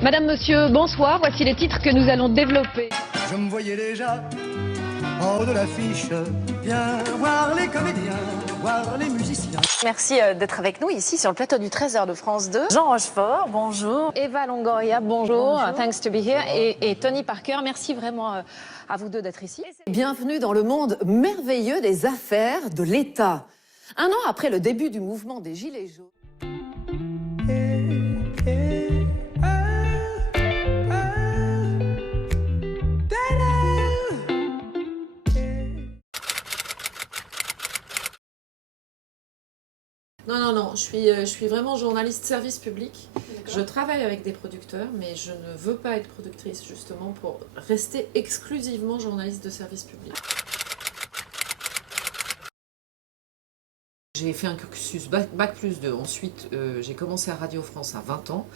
Madame, monsieur, bonsoir. Voici les titres que nous allons développer. Je me voyais déjà en haut de l'affiche. Viens voir les comédiens, voir les musiciens. Merci d'être avec nous ici sur le plateau du 13h de France 2. Jean Rochefort, bonjour. Eva Longoria, bonjour. Thanks to be here. Et Tony Parker, merci vraiment à vous deux d'être ici. Bienvenue dans le monde merveilleux des affaires de l'État. Un an après le début du mouvement des Gilets jaunes. Non, je suis vraiment journaliste service public. Je travaille avec des producteurs, mais je ne veux pas être productrice, justement, pour rester exclusivement journaliste de service public. J'ai fait un cursus bac+2. Ensuite, j'ai commencé à Radio France à 20 ans.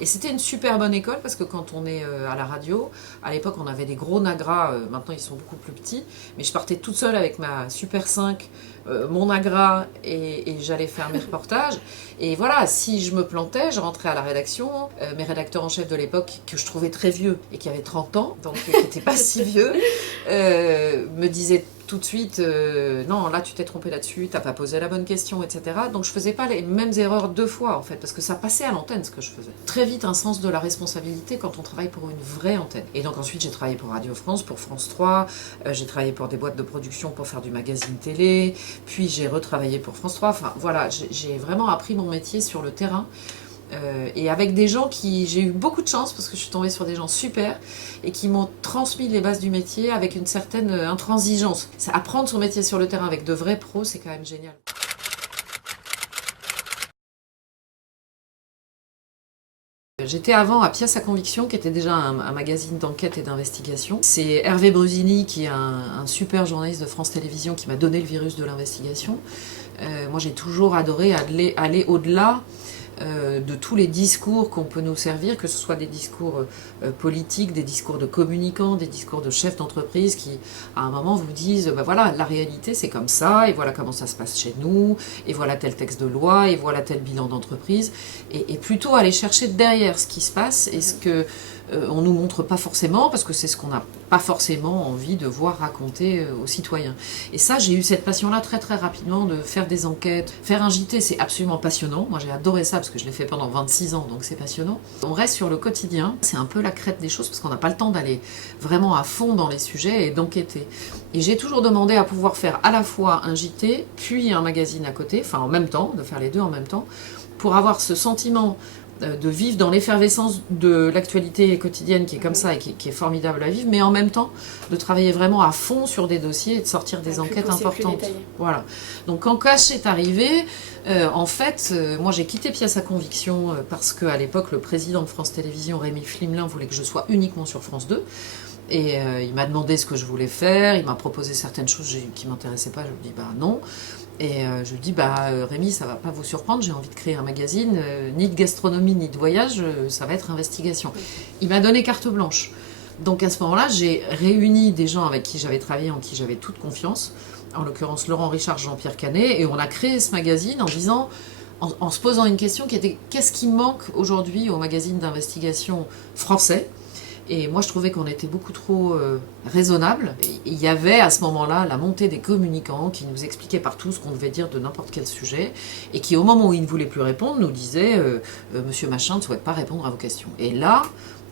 Et c'était une super bonne école parce que quand on est à la radio, à l'époque, on avait des gros nagras. Maintenant, ils sont beaucoup plus petits. Mais je partais toute seule avec ma Super 5, mon nagra, et j'allais faire mes reportages. Et voilà, si je me plantais, je rentrais à la rédaction. Mes rédacteurs en chef de l'époque, que je trouvais très vieux et qui avaient 30 ans, donc qui n'étaient pas si vieux, me disaient tout de suite, non, là tu t'es trompé là-dessus, t'as pas posé la bonne question, etc. Donc je faisais pas les mêmes erreurs deux fois en fait, parce que ça passait à l'antenne ce que je faisais. Très vite un sens de la responsabilité quand on travaille pour une vraie antenne. Et donc ensuite j'ai travaillé pour Radio France, pour France 3, j'ai travaillé pour des boîtes de production pour faire du magazine télé, puis j'ai retravaillé pour France 3, enfin voilà, j'ai vraiment appris mon métier sur le terrain. Et avec des gens j'ai eu beaucoup de chance parce que je suis tombée sur des gens super et qui m'ont transmis les bases du métier avec une certaine intransigeance. Apprendre son métier sur le terrain avec de vrais pros, c'est quand même génial. J'étais avant à Pièce à Conviction, qui était déjà un magazine d'enquête et d'investigation. C'est Hervé Brusini, qui est un super journaliste de France Télévisions, qui m'a donné le virus de l'investigation. Moi, j'ai toujours adoré aller au-delà de tous les discours qu'on peut nous servir, que ce soit des discours politiques, des discours de communicants, des discours de chefs d'entreprise qui, à un moment, vous disent bah voilà, la réalité c'est comme ça, et voilà comment ça se passe chez nous, et voilà tel texte de loi, et voilà tel bilan d'entreprise, et plutôt aller chercher derrière ce qui se passe et ce que on nous montre pas forcément, parce que c'est ce qu'on n'a pas forcément envie de voir raconter aux citoyens. Et ça, j'ai eu cette passion-là très très rapidement de faire des enquêtes. Faire un JT, c'est absolument passionnant. Moi, j'ai adoré ça parce que je l'ai fait pendant 26 ans, donc c'est passionnant. On reste sur le quotidien. C'est un peu la crête des choses parce qu'on n'a pas le temps d'aller vraiment à fond dans les sujets et d'enquêter. Et j'ai toujours demandé à pouvoir faire à la fois un JT, puis un magazine à côté, enfin en même temps, de faire les deux en même temps, pour avoir ce sentiment de vivre dans l'effervescence de l'actualité quotidienne qui est comme ça et qui est formidable à vivre, mais en même temps de travailler vraiment à fond sur des dossiers et de sortir des enquêtes importantes. Voilà. Donc quand Cash est arrivé, en fait, moi j'ai quitté Pièce à Conviction parce qu'à l'époque le président de France Télévisions, Rémi Flimelin, voulait que je sois uniquement sur France 2. Et il m'a demandé ce que je voulais faire, il m'a proposé certaines choses qui ne m'intéressaient pas, je lui ai dit bah non. Et je lui dis, Rémi, ça va pas vous surprendre, j'ai envie de créer un magazine, ni de gastronomie, ni de voyage, ça va être investigation. Il m'a donné carte blanche. Donc à ce moment-là, j'ai réuni des gens avec qui j'avais travaillé, en qui j'avais toute confiance, en l'occurrence Laurent Richard, Jean-Pierre Canet, et on a créé ce magazine en disant, en se posant une question qui était, qu'est-ce qui manque aujourd'hui au magazine d'investigation français ? Et moi, je trouvais qu'on était beaucoup trop raisonnable. Il y avait à ce moment-là la montée des communicants qui nous expliquaient partout ce qu'on devait dire de n'importe quel sujet et qui, au moment où ils ne voulaient plus répondre, nous disaient Monsieur Machin ne souhaite pas répondre à vos questions. Et là,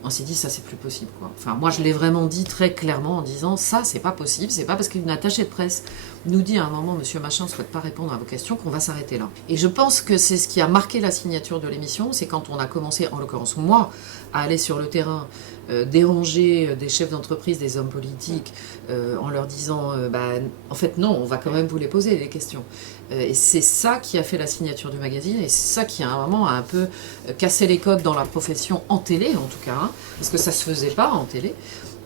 on s'est dit ça, c'est plus possible, quoi. Enfin, moi, je l'ai vraiment dit très clairement en disant ça, c'est pas possible. C'est pas parce qu'une attachée de presse nous dit à un moment Monsieur Machin ne souhaite pas répondre à vos questions qu'on va s'arrêter là. Et je pense que c'est ce qui a marqué la signature de l'émission, c'est quand on a commencé, en l'occurrence moi, à aller sur le terrain, déranger des chefs d'entreprise, des hommes politiques, en leur disant en fait non, on va quand même vous les poser les questions. Et c'est ça qui a fait la signature du magazine, et c'est ça qui à un moment a un peu cassé les codes dans la profession, en télé en tout cas, hein, parce que ça se faisait pas en télé.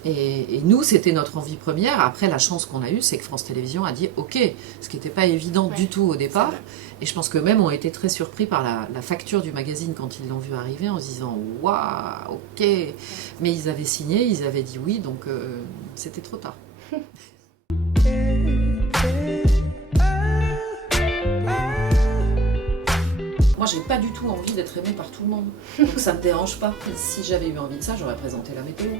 Et nous, c'était notre envie première. Après, la chance qu'on a eue, c'est que France Télévisions a dit OK, ce qui n'était pas évident du tout au départ. Et je pense que même ont été très surpris par la facture du magazine quand ils l'ont vu arriver, en se disant waouh, OK. Mais ils avaient signé, ils avaient dit oui, donc c'était trop tard. Moi, j'ai pas du tout envie d'être aimée par tout le monde. Donc ça me dérange pas. Si j'avais eu envie de ça, j'aurais présenté la météo.